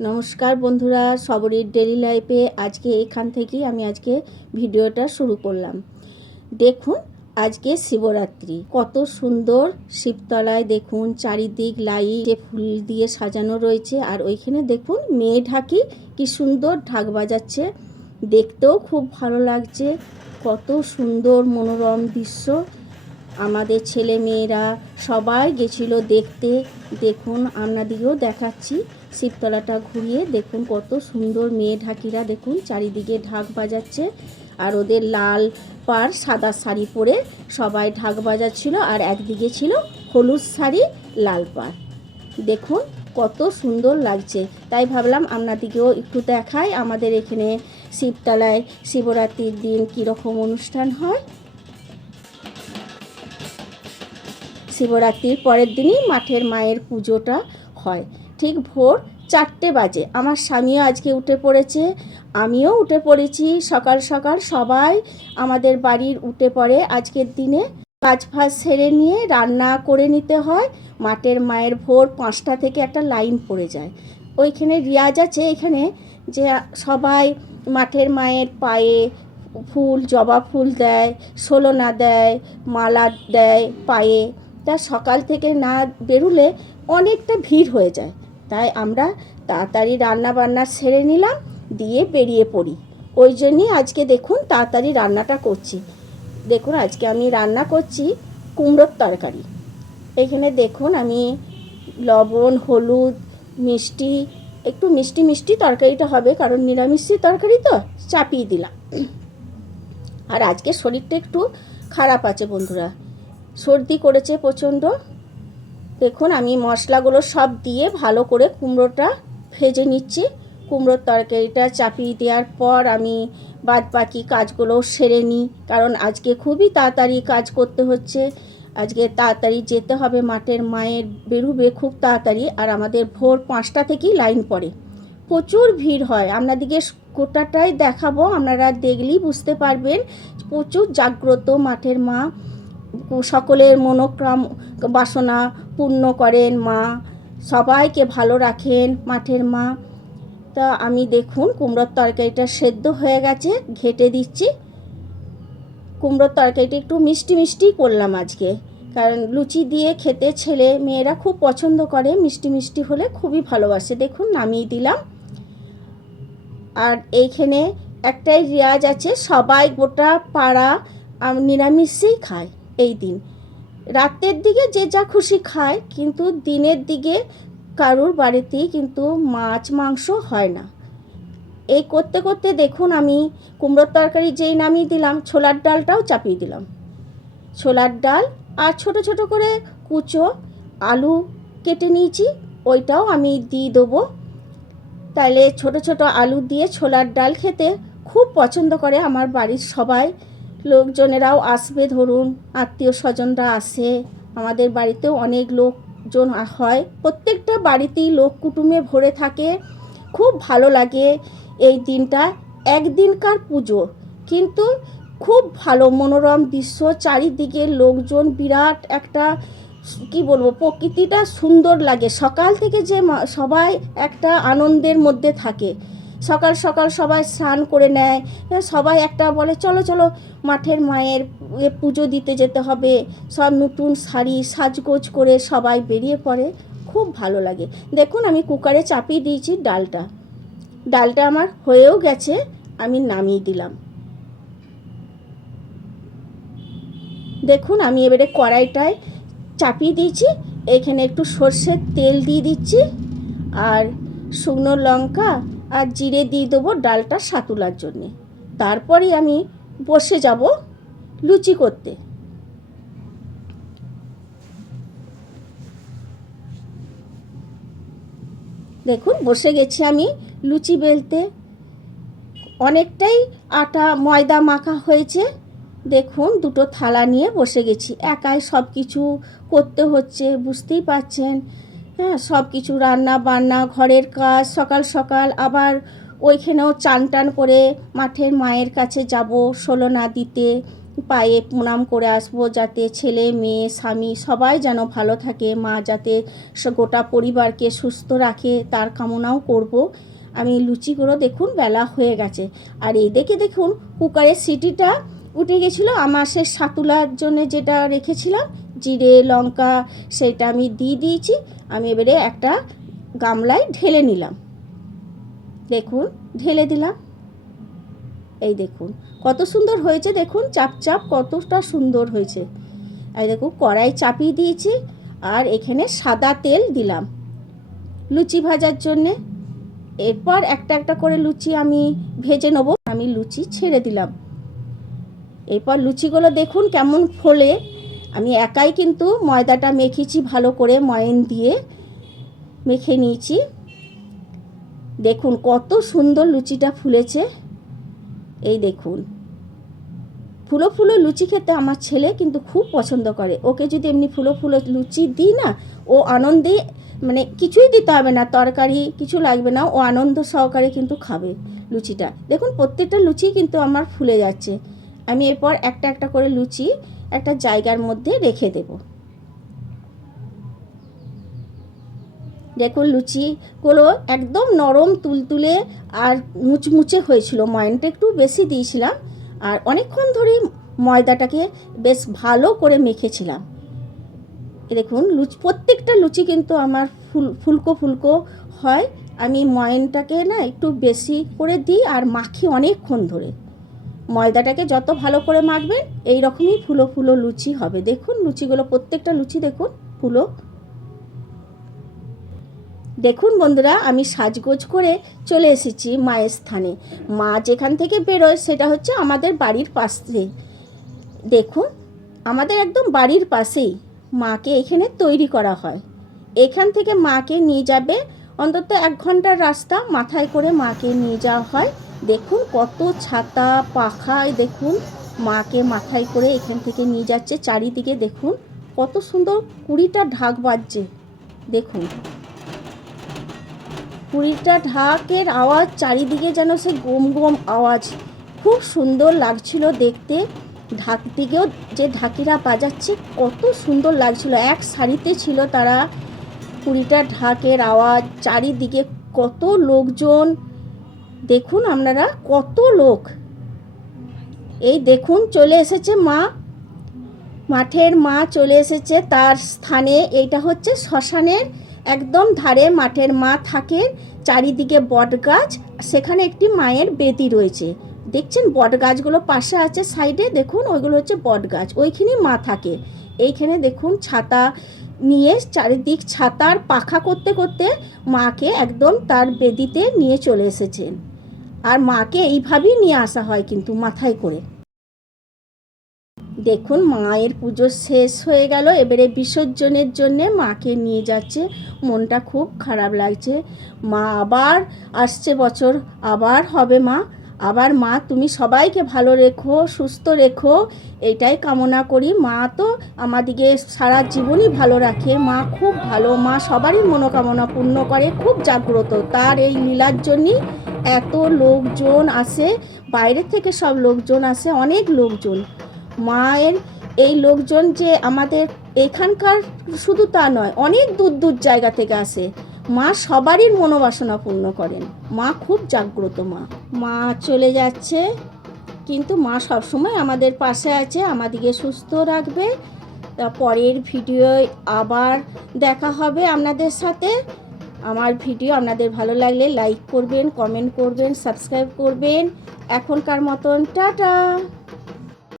নমস্কার বন্ধুরা, সবরীর ডেলি লাইফে আজকে এখান থেকেই আমি আজকে ভিডিওটা শুরু করলাম। দেখুন, আজকে শিবরাত্রি। কত সুন্দর শিবতলায় দেখুন, চারিদিক লাইট ফুল দিয়ে সাজানো রয়েছে। আর ওইখানে দেখুন, মেয়ে ঢাকি কি সুন্দর ঢাক বাজাচ্ছে। দেখতেও খুব ভালো লাগছে। কত সুন্দর মনোরম দৃশ্য। আমাদের ছেলে মেয়েরা সবাই গেছিল দেখতে। দেখুন আপনাদিকেও দেখাচ্ছি। শিবতলাটা ঘুরিয়ে দেখুন কত সুন্দর মেয়ে ঢাকিরা, দেখুন চারিদিকে ঢাক বাজাচ্ছে আর ওদের লাল পার সাদা শাড়ি পরে সবাই ঢাক বাজাচ্ছিল আর একদিকে ছিল হলুদ শাড়ি, লাল পাড়। দেখুন কত সুন্দর লাগছে। তাই ভাবলাম আপনাদিকেও একটু দেখাই আমাদের এখানে শিবতলায় শিবরাত্রির দিন কীরকম অনুষ্ঠান হয়। শিবরাত্রির পরের দিনই মাঠের মায়ের পুজোটা হয়। ঠিক ভোর চারটে বাজে। আমার স্বামীও আজকে উঠে পড়েছে, আমিও উঠে পড়েছি। সকাল সকাল সবাই আমাদের বাড়ির উঠে পড়ে। আজকের দিনে কাজ ফাজ সেরে নিয়ে রান্না করে নিতে হয়। মাঠের মায়ের ভোর পাঁচটা থেকে একটা লাইন পড়ে যায়। ওইখানে রিয়াজ আছে, এখানে যে সবাই মাঠের মায়ের পায়ে ফুল, জবা ফুল দেয়, সোলনা দেয়, মালা দেয় পায়ে। তা সকাল থেকে না বেরুলে অনেকটা ভিড় হয়ে যায়। তাই আমরা তাড়াতাড়ি রান্না বান্না সেরে নিলাম, দিয়ে বেরিয়ে পড়ি। ওই জন্যই আজকে দেখুন তাড়াতাড়ি রান্নাটা করছি। দেখুন আজকে আমি রান্না করছি কুমড়োর তরকারি। এখানে দেখুন আমি লবণ, হলুদ, মিষ্টি, একটু মিষ্টি মিষ্টি তরকারিটা হবে, কারণ নিরামিষি তরকারি তো, চাপিয়ে দিলাম। আর আজকে শরীরটা একটু খারাপ আছে বন্ধুরা। সর্দি করেছে প্রচণ্ড। দেখুন, আমি মশলাগুলো সব দিয়ে ভালো করে কুমড়োটা ভেজে নিচ্ছি। কুমড়োর তরকারিটা চাপিয়ে দেওয়ার পর আমি বাদ বাকি কাজগুলো সেরে নিই, কারণ আজকে খুবই তাড়াতাড়ি কাজ করতে হচ্ছে। আজকে তাড়াতাড়ি যেতে হবে মাঠের মায়ের বেরুবে খুব তাড়াতাড়ি, আর আমাদের ভোর পাঁচটা থেকেই লাইন পড়ে। প্রচুর ভিড় হয়। আপনাদিকে গোটাটাই দেখাবো। আপনারা দেখলেই বুঝতে পারবেন, প্রচুর জাগ্রত মাঠের মা। সকলের মনোক্রাম বাসনা পূর্ণ করেন মা। সবাইকে ভালো রাখেন মাঠের মা। তা আমি দেখুন, কুমড়োর তরকারিটা সেদ্ধ হয়ে গেছে, ঘেটে দিচ্ছি। কুমড়োর তরকারিটা একটু মিষ্টি মিষ্টি করলাম আজকে। কারণ লুচি দিয়ে খেতে ছেলে মেয়েরা খুব পছন্দ করে, মিষ্টি মিষ্টি হলে খুবই ভালোবাসে। দেখুন, নামিয়ে দিলাম। আর এইখানে একটাই রেওয়াজ আছে, সবাই গোটা পাড়া নিরামিষেই খায়। এই দিন। রাতের দিকে যে যা খুশি খায়, কিন্তু দিনের দিকে কারুর বাড়িতেই কিন্তু মাছ, মাংস হয় না। এই করতে করতে দেখুন আমি কুমড়োর তরকারি যেই নামিয়ে দিলাম, ছোলার ডালটাও চাপিয়ে দিলাম। ছোলার ডাল আর ছোট ছোট করে কুচো, আলু কেটে নিয়েছি, ওইটাও আমি দিয়ে দেবো। তাহলে ছোট ছোট আলু দিয়ে ছোলার ডাল খেতে খুব পছন্দ করে আমার বাড়ির সবাই। লোকজনেরাও আসবে ধরুন, আত্মীয় স্বজনরা আসে, আমাদের বাড়িতেও অনেক লোকজন হয়। প্রত্যেকটা বাড়িতেই লোক কুটুমে ভরে থাকে। খুব ভালো লাগে এই দিনটা, একদিনকার পুজো। কিন্তু খুব ভালো মনোরম দৃশ্য, চারিদিকে লোকজন, বিরাট একটা কি বলব, প্রকৃতিটা সুন্দর লাগে। সকাল থেকে যে সবাই একটা আনন্দের মধ্যে থাকে। সকাল সকাল সবাই স্নান করে নেয়। সবাই একটা বলে, চলো চলো, মাঠের মায়ের পুজো দিতে যেতে হবে। সব নতুন শাড়ি সাজগোজ করে সবাই বেরিয়ে পড়ে। খুব ভালো লাগে। দেখুন, আমি কুকারে চাপিয়ে দিয়েছি ডালটা। ডালটা আমার হয়েও গেছে, আমি নামিয়ে দিলাম। দেখুন, আমি এবারে কড়াইটায় চাপিয়ে দিয়েছি। এখানে একটু সর্ষের তেল দিয়ে দিচ্ছি। আর শুকনো লঙ্কা আর জিরে দিয়ে দেবো ডালটা সাতুলার জন্যে। তারপরে আমি বসে যাব লুচি করতে। দেখুন, বসে গেছি আমি লুচি বেলতে। অনেকটাই আটা, ময়দা মাখা হয়েছে। দেখুন, দুটো থালা নিয়ে বসে গেছি। একাই সব কিছু করতে হচ্ছে, বুঝতেই পারছেন। হ্যাঁ সব কিছু রান্না বান্না, ঘরের কাজ, সকাল সকাল আবার ওইখানেও চান টান করে মাঠের মায়ের কাছে যাব ষোলো না দিতে, পায়ে প্রণাম করে আসব যাতে ছেলে, মেয়ে, স্বামী সবাই যেন ভালো থাকে, মা যাতে গোটা পরিবারকে সুস্থ রাখে তার কামনাও করব। আমি লুচিগুলো দেখুন, বেলা হয়ে গেছে। আর এই দেখে দেখুন, কুকারের সিটিটা উঠে গেছিল, আমার সে সাতুলার জন্য যেটা রেখেছিলাম জিরে, লঙ্কা, সেটা আমি দিয়ে দিয়েছি। আমি এবারে একটা গামলায় ঢেলে নিলাম। দেখুন, ঢেলে দিলাম। এই দেখুন, কত সুন্দর হয়েছে দেখুন, চাপ চাপ কতটা সুন্দর হয়েছে। এই দেখুন, কড়াই চাপিয়ে দিয়েছি আর এখানে সাদা তেল দিলাম লুচি ভাজার জন্যে। এরপর একটা একটা করে লুচি আমি ভেজে নেব। আমি লুচি ছেড়ে দিলাম। এরপর লুচিগুলো দেখুন কেমন ফোলে। আমি একাই কিন্তু ময়দাটা মেখেছি ভালো করে ময়ন দিয়ে মেখে নিয়েছি। দেখুন কত সুন্দর লুচিটা ফুলেছে। এই দেখুন। ফুলো ফুলো লুচি খেতে আমার ছেলে কিন্তু খুব পছন্দ করে। ওকে যদি এমনি ফুলো ফুলো লুচি দিই না, ও আনন্দে মানে কিছুই দিতে হবে না, তরকারি কিছু লাগবে না, ও আনন্দ সহকারে কিন্তু খাবে লুচিটা। দেখুন প্রত্যেকটা লুচি কিন্তু আমার ফুলে যাচ্ছে। আমি এরপর একটা একটা করে লুচি একটা জায়গার মধ্যে রেখে দেব। দেখুন লুচিগুলো একদম নরম, তুলতুলে আর মুচমুচে হয়েছিল। ময়নটা একটু বেশি দিয়েছিলাম আর অনেকক্ষণ ধরেই ময়দাটাকে বেশ ভালো করে মেখেছিলাম। দেখুন লুচি, প্রত্যেকটা লুচি কিন্তু আমার ফুল, ফুলকো ফুলকো হয়। আমি ময়নটাকে না একটু বেশি করে দিই আর মাখি অনেকক্ষণ ধরে। ময়দাটাকে যত ভালো করে মাখবেন এই রকমই ফুলো ফুলো লুচি হবে। দেখুন, লুচিগুলো প্রত্যেকটা লুচি দেখুন, ফুলো। দেখুন বন্ধুরা, আমি সাজগোজ করে চলে এসেছি মায়ের স্থানে। মা যেখান থেকে বেরোয়, সেটা হচ্ছে আমাদের বাড়ির পাশে। দেখুন, আমাদের একদম বাড়ির পাশেই মাকে এখানে তৈরি করা হয়। এখান থেকে মাকে নিয়ে যাবে, অন্তত এক ঘণ্টার রাস্তা মাথায় করে মাকে নিয়ে যাওয়া হয়। দেখুন কত ছাতা, পাখায় দেখুন। মাকে মাথায় করে এখান থেকে নিয়ে যাচ্ছে, চারিদিকে দেখুন কত সুন্দর কুড়িটা ঢাক বাজছে। দেখুন। কুড়িটা ঢাকের আওয়াজ, চারিদিকে যেন সে গম গম আওয়াজ। খুব সুন্দর লাগছিল দেখতে। ঢাক দিকেও যে ঢাকিরা বাজাচ্ছে, কত সুন্দর লাগছিল। এক সারিতে ছিল তারা কুড়িটা ঢাকের আওয়াজ, চারিদিকে কত লোকজন। দেখুন আপনারা কত লোক। এই দেখুন, চলে এসেছে মা। মাঠের মা চলে এসেছে, তার স্থানে। এইটা হচ্ছে শ্মশানের একদম ধারে মাঠের মা থাকে, চারিদিকে বট গাছ সেখানে একটি মায়ের বেদি রয়েছে। দেখছেন বট গাছগুলো পাশে আছে সাইডে, দেখুন, ওইগুলো হচ্ছে বট গাছ ওইখানেই মা থাকে। এইখানে দেখুন, ছাতা নিয়ে চারিদিক ছাতার পাখা করতে করতে মাকে একদম তার বেদিতে নিয়ে চলে এসেছেন। আর মাকে এইভাবেই নিয়ে আসা হয় কিন্তু মাথায় করে। দেখুন, মায়ের পুজো শেষ হয়ে গেল। এবারে বিসর্জনের জন্য মাকে নিয়ে যাচ্ছে। মনটা খুব খারাপ লাগছে। মা আবার আসছে বছর, আবার হবে মা। আবার মা, তুমি সবাইকে ভালো রেখো, সুস্থ রেখো এটাই কামনা করি। মা তো আমাদিকে সারা জীবনই ভালো রাখে। মা খুব ভালো, মা সবারই মনোকামনা পূর্ণ করে, খুব জাগ্রত। তার এই লীলার জন্যই এত লোকজন আসে, বাইরে থেকে সব লোকজন আসে, অনেক লোকজন। মায়ের এই লোকজন যে আমাদের এখানকার শুধু তা নয়, অনেক দূর দূর জায়গা থেকে আসে। মা সবারই মনোবাসনা পূর্ণ করেন। মা খুব জাগ্রত মা। মা চলে যাচ্ছে, কিন্তু মা সবসময় আমাদের পাশে আছে, আমাদিকে সুস্থ রাখবে। তা পরের ভিডিও আবার দেখা হবে আপনাদের সাথে। আমার ভিডিও আপনাদের ভালো লাগলে লাইক করবেন কমেন্ট করবেন সাবস্ক্রাইব করবেন। এখনকার মতন টাটা!